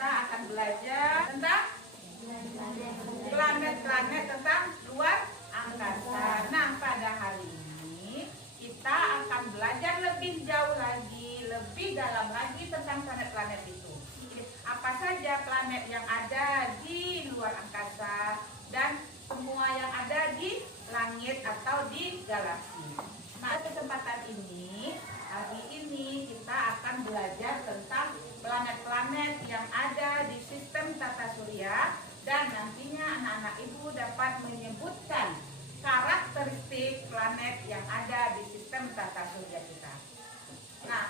kita akan belajar tentang planet-planet tentang luar angkasa. Nah, pada hari ini kita akan belajar lebih jauh lagi, lebih dalam lagi tentang planet-planet itu. Apa saja planet yang ada di luar angkasa dan semua yang ada di langit atau di galaksi. Nah, kesempatan ini, hari ini kita akan belajar tentang planet-planet yang ada di sistem tata surya, dan nantinya anak-anak ibu dapat menyebutkan karakteristik planet yang ada di sistem tata surya kita. Nah,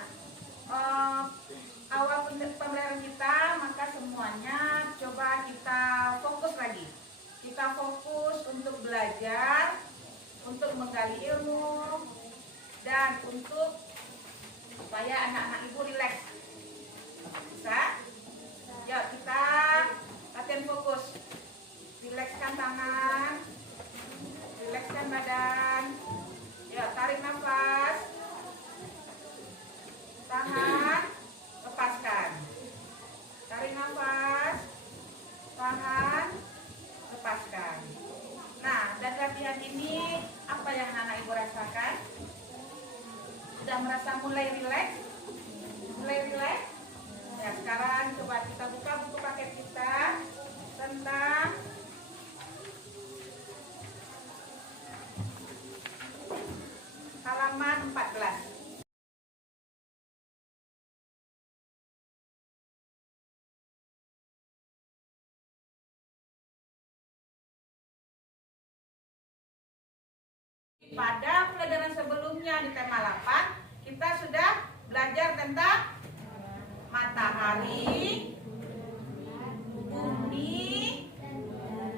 awal pembelajaran kita, maka semuanya coba kita fokus lagi. Kita fokus untuk belajar, untuk menggali ilmu, dan untuk supaya anak-anak ibu rileks. Bisa? Yuk kita latihan fokus. Rilekskan tangan, rilekskan badan. Yuk tarik nafas. Tahan, lepaskan. Tarik nafas, tahan, lepaskan. Nah, dan latihan ini apa yang anak ibu rasakan? Sudah merasa mulai rileks? Mulai rileks? Ya, sekarang coba kita buka buku paket kita tentang halaman 14. Pada pelajaran sebelumnya di tema 8 kita sudah belajar tentang matahari, bumi,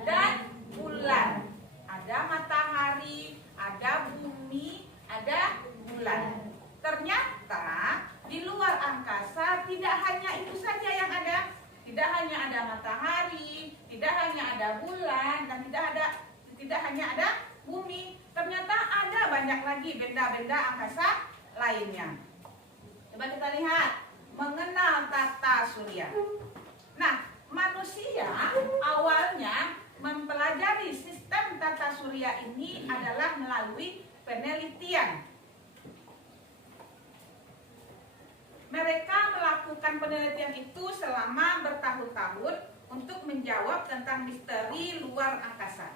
dan bulan. Ada matahari, ada bumi, ada bulan. Ternyata di luar angkasa tidak hanya itu saja yang ada. Tidak hanya ada matahari, tidak hanya ada bulan, dan tidak hanya ada bumi. Ternyata ada banyak lagi benda-benda angkasa lainnya. Coba kita lihat. Mengenal tata surya. Nah, manusia awalnya mempelajari sistem tata surya ini adalah melalui penelitian. Mereka melakukan penelitian itu selama bertahun-tahun untuk menjawab tentang misteri luar angkasa.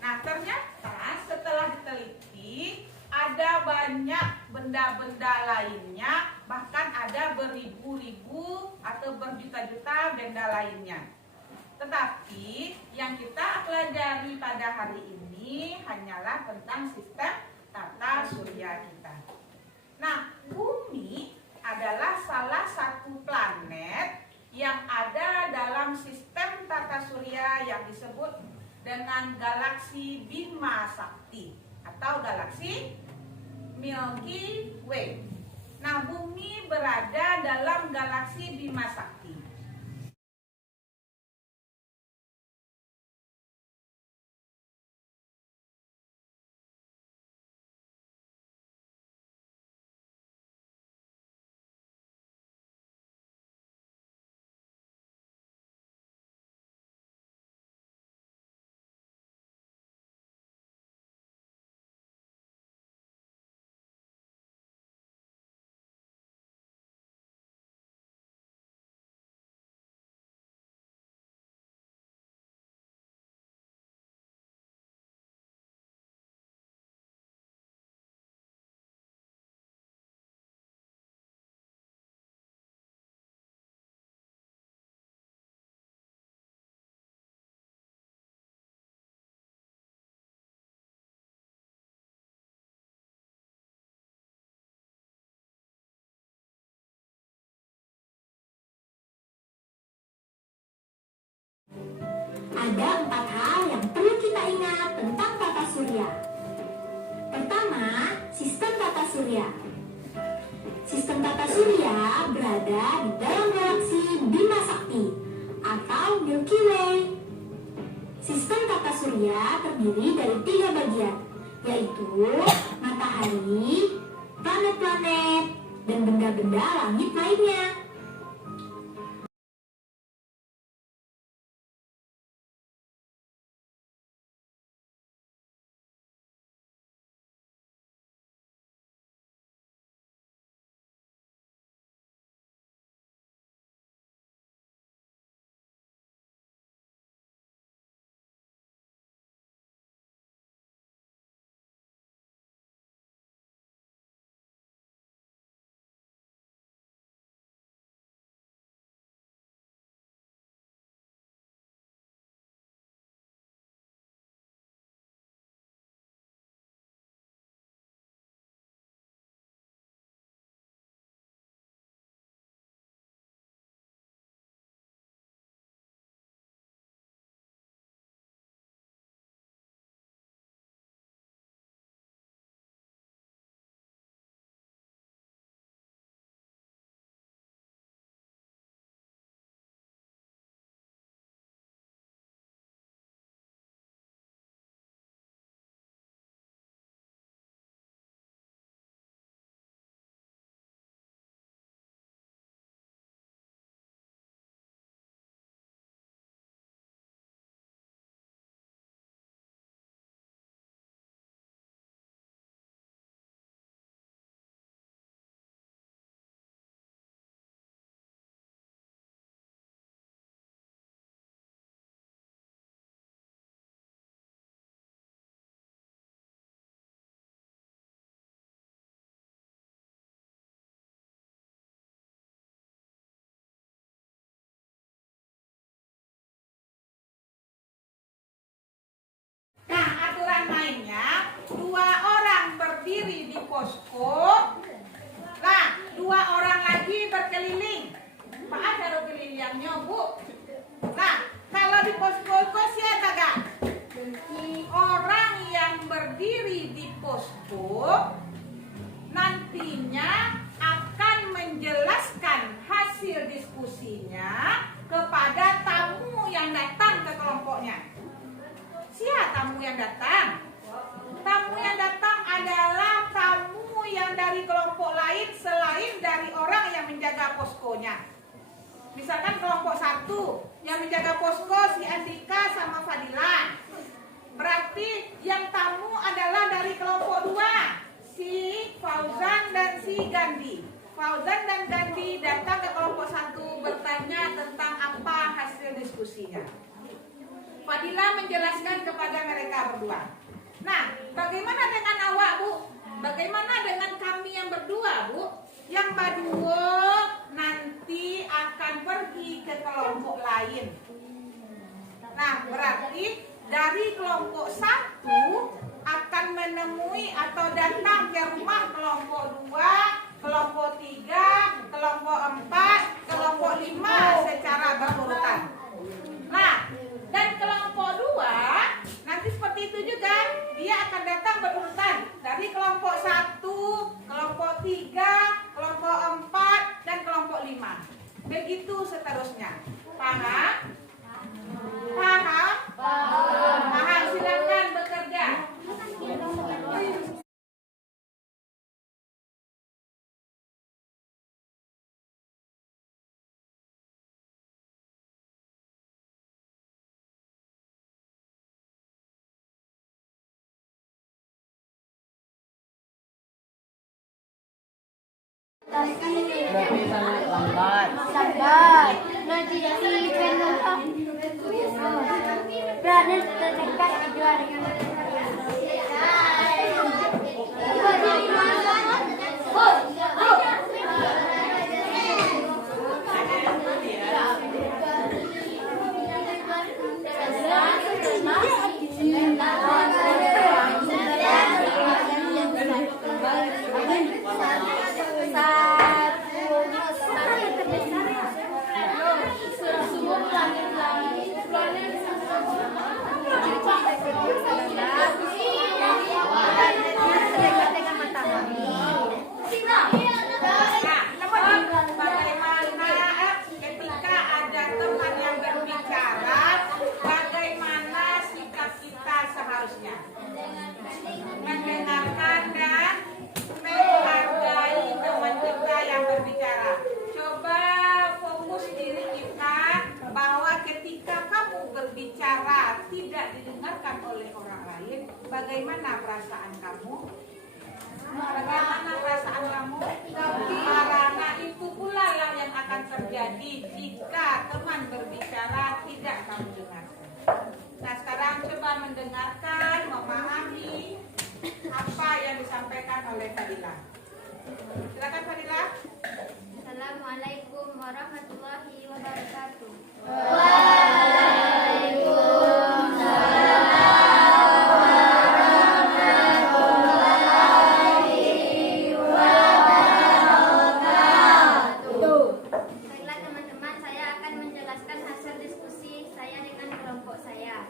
Nah, ternyata setelah diteliti ada banyak benda-benda lainnya, bahkan ada beribu-ribu atau berjuta-juta benda lainnya. Tetapi yang kita pelajari pada hari ini hanyalah tentang sistem tata surya kita. Nah, bumi adalah salah satu planet yang ada dalam sistem tata surya yang disebut dengan galaksi Bima Sakti atau galaksi Milky Way. Nah, bumi berada dalam galaksi Bima Sakti. Ada 4 hal yang perlu kita ingat tentang tata surya. Pertama, sistem tata surya. Sistem tata surya berada di dalam galaksi Bima Sakti atau Milky Way. Sistem tata surya terdiri dari 3 bagian, yaitu matahari, planet-planet, dan benda-benda langit lainnya. posko. Nah, 2 orang lagi berkeliling. Pak ada kelilingnya, Bu. Nah, kalau di posko siapa gak? Orang yang berdiri di posko nantinya akan menjelaskan hasil diskusinya kepada tamu yang datang ke kelompoknya. Siapa tamu yang datang? Tamu yang datang adalah tamu yang dari kelompok lain selain dari orang yang menjaga poskonya. Misalkan kelompok 1 yang menjaga posko si Andika sama Fadila. Berarti yang tamu adalah dari kelompok 2, si Fauzan dan si Gandhi. Fauzan dan Gandhi datang ke kelompok 1 bertanya tentang apa hasil diskusinya. Fadila menjelaskan kepada mereka berdua. Nah, bagaimana dengan awak, Bu? Bagaimana dengan kami yang berdua, Bu? Yang berdua nanti akan pergi ke kelompok lain. Nah, berarti dari kelompok 1 akan menemui atau datang ke rumah kelompok 2, kelompok 3, kelompok 4, kelompok 5 secara berurutan. Nah, dan kelompok 2 nanti seperti itu juga, dia akan datang berurutan dari kelompok 1, kelompok 3, kelompok 4, dan kelompok 5. Begitu seterusnya. Paham? Paham? Paham, silakan bekerja. Berarti sangat lambat. Nanti jadi penuh planet terdekat kedua dengan mendengarkan dan menghargai teman kita yang berbicara. Coba fokus diri kita bahwa ketika kamu berbicara tidak didengarkan oleh orang lain, bagaimana perasaan kamu? Bagaimana perasaan kamu? Karena itu pula lah yang akan terjadi jika teman berbicara tidak kamu dengarkan. Nah, sekarang coba mendengarkan, memahami apa yang disampaikan oleh Fadila. Silakan Fadila. Assalamualaikum warahmatullahi wabarakatuh. Baiklah teman-teman, saya akan menjelaskan hasil diskusi saya dengan kelompok saya.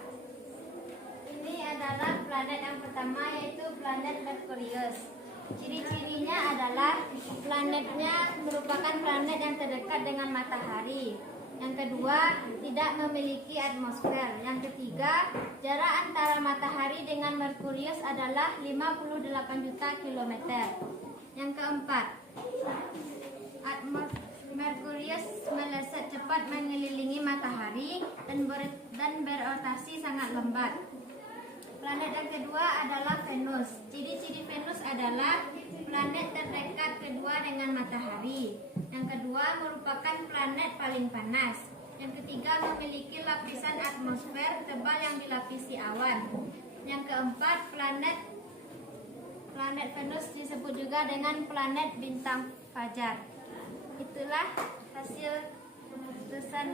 Ini adalah planet yang pertama, yaitu planet Merkurius. Ciri-cirinya adalah planetnya merupakan planet yang terdekat dengan matahari. Yang kedua, tidak memiliki atmosfer. Yang ketiga, jarak antara matahari dengan Merkurius adalah 58 juta kilometer. Yang keempat, Merkurius meleset cepat mengelilingi matahari dan berotasi sangat lambat. Planet yang kedua adalah Venus. Ciri-ciri Venus adalah planet terdekat kedua dengan matahari. Yang kedua, merupakan planet paling panas. Yang ketiga, memiliki lapisan atmosfer tebal yang dilapisi awan. Yang keempat, planet Venus disebut juga dengan planet bintang fajar. Itulah hasil keputusan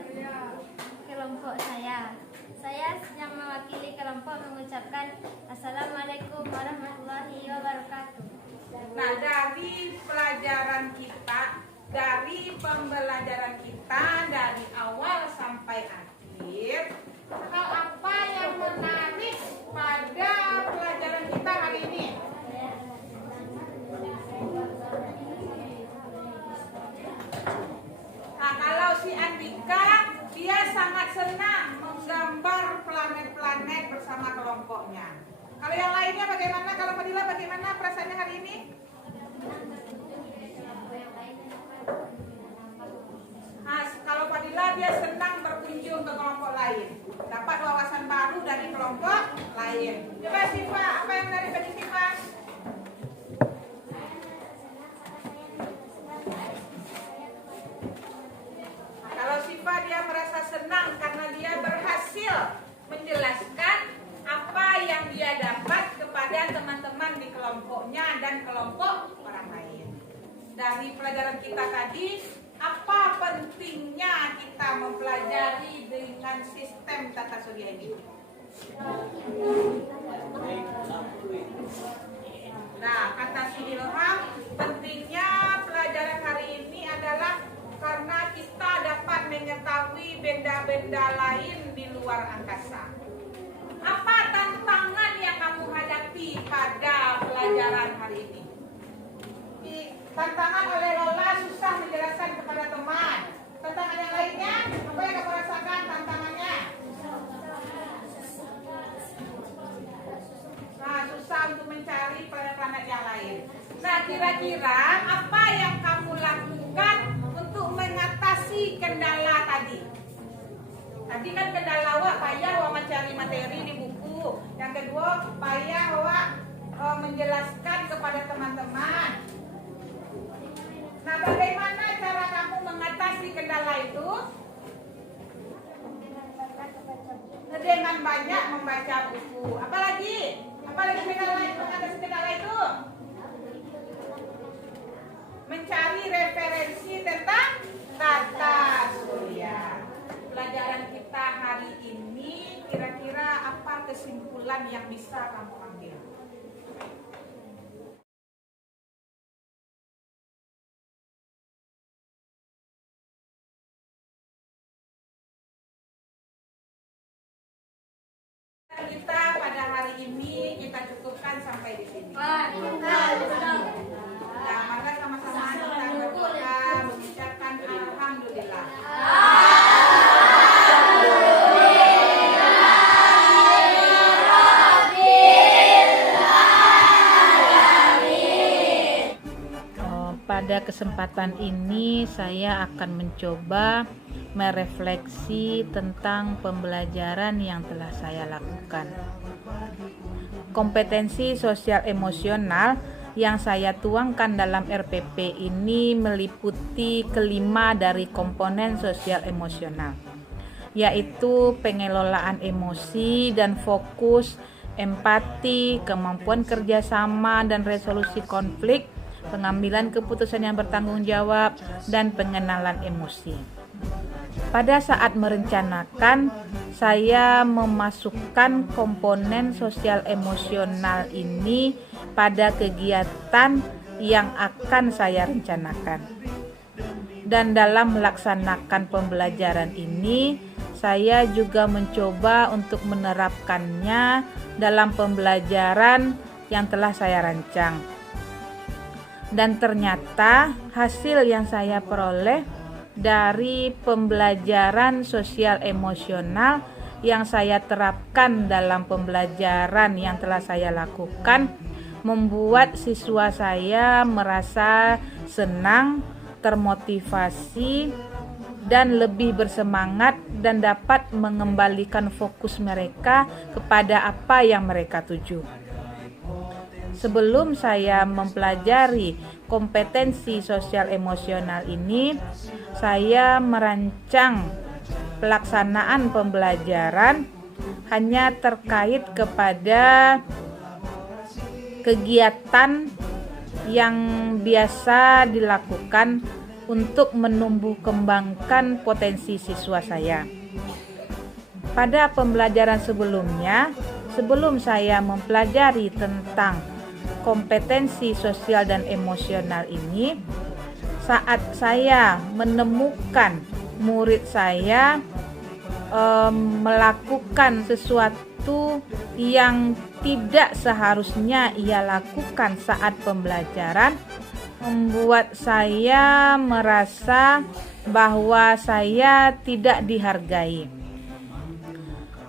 kelompok saya. Saya yang mewakili kelompok mengucapkan Assalamualaikum warahmatullahi wabarakatuh. Nah, dari pembelajaran kita dari awal sampai akhir, hal apa yang menarik pada pelajaran kita hari ini? Nah, kalau si Andika, dia sangat senang menggambar planet-planet bersama kelompoknya. Kalau yang lainnya bagaimana? Kalau Fadila bagaimana perasaannya hari ini? Nah, kalau Fadila dia senang berkunjung ke kelompok lain, dapat wawasan baru dari kelompok lain. Coba Siva, apa yang menarik bagi Siva? Kalau Siva dia merasa senang karena dia berhasil menjelaskan apa yang dia dapat kepada teman-teman di kelompoknya dan kelompok orang lain. Dari pelajaran kita tadi, apa pentingnya kita mempelajari dengan sistem tata surya ini? Nah, kata si Ilham, pentingnya pelajaran hari ini adalah karena kita dapat mengetahui benda-benda lain di luar angkasa. Apa tantangan yang kamu hadapi pada pelajaran hari ini? Tantangan oleh Lola susah menjelaskan kepada teman. Tantangan yang lainnya, apa yang kamu rasakan tantangannya? Nah, susah untuk mencari planet-planet yang lain. Nah, kira-kira apa yang kamu lakukan untuk mengatasi kendala tadi? Tadi kan kendala wak payah wak mencari materi di buku. Yang kedua, payah wak menjelaskan kepada teman-teman. Nah, bagaimana cara kamu mengatasi kendala itu? Dengan banyak membaca buku. Apalagi kendala itu, mengatasi kendala itu? Mencari referensi tentang tata surya. Pelajaran kita hari ini kira-kira apa kesimpulan yang bisa kamu ambil? Kita pada hari ini kita cukupkan sampai di sini. Nah, maka sama-sama kita berdoa mengucapkan alhamdulillah. Pada kesempatan ini saya akan mencoba merefleksi tentang pembelajaran yang telah saya lakukan. Kompetensi sosial emosional yang saya tuangkan dalam RPP ini meliputi kelima dari komponen sosial emosional, yaitu pengelolaan emosi dan fokus, empati, kemampuan kerjasama dan resolusi konflik, pengambilan keputusan yang bertanggung jawab, dan pengenalan emosi. Pada saat merencanakan, saya memasukkan komponen sosial emosional ini pada kegiatan yang akan saya rencanakan. Dan dalam melaksanakan pembelajaran ini, saya juga mencoba untuk menerapkannya dalam pembelajaran yang telah saya rancang. Dan ternyata hasil yang saya peroleh dari pembelajaran sosial emosional yang saya terapkan dalam pembelajaran yang telah saya lakukan membuat siswa saya merasa senang, termotivasi, dan lebih bersemangat dan dapat mengembalikan fokus mereka kepada apa yang mereka tuju. Sebelum saya mempelajari kompetensi sosial emosional ini, saya merancang pelaksanaan pembelajaran hanya terkait kepada kegiatan yang biasa dilakukan untuk menumbuh kembangkan potensi siswa saya. Pada pembelajaran sebelumnya, sebelum saya mempelajari tentang kompetensi sosial dan emosional ini, saat saya menemukan murid saya melakukan sesuatu yang tidak seharusnya ia lakukan saat pembelajaran, membuat saya merasa bahwa saya tidak dihargai.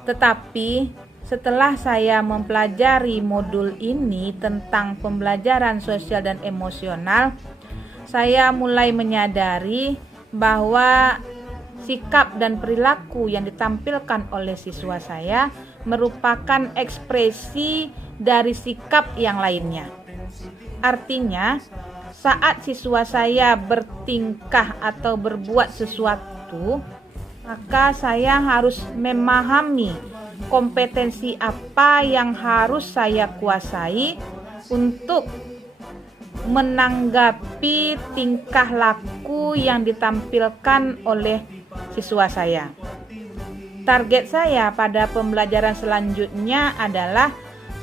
Tetapi setelah saya mempelajari modul ini tentang pembelajaran sosial dan emosional, saya mulai menyadari bahwa sikap dan perilaku yang ditampilkan oleh siswa saya merupakan ekspresi dari sikap yang lainnya. Artinya, saat siswa saya bertingkah atau berbuat sesuatu, maka saya harus memahami kompetensi apa yang harus saya kuasai untuk menanggapi tingkah laku yang ditampilkan oleh siswa saya. Target saya pada pembelajaran selanjutnya adalah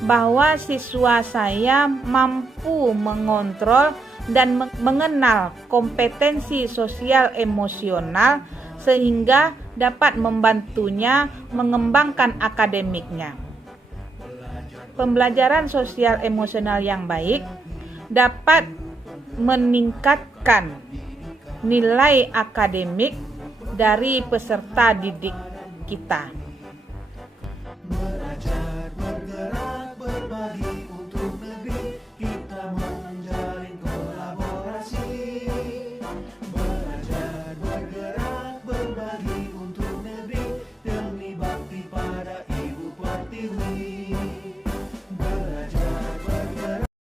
bahwa siswa saya mampu mengontrol dan mengenal kompetensi sosial emosional sehingga dapat membantunya mengembangkan akademiknya. Pembelajaran sosial emosional yang baik dapat meningkatkan nilai akademik dari peserta didik kita. Belajar, bergerak, berbagi untuk negeri, kita menjalin kolaborasi.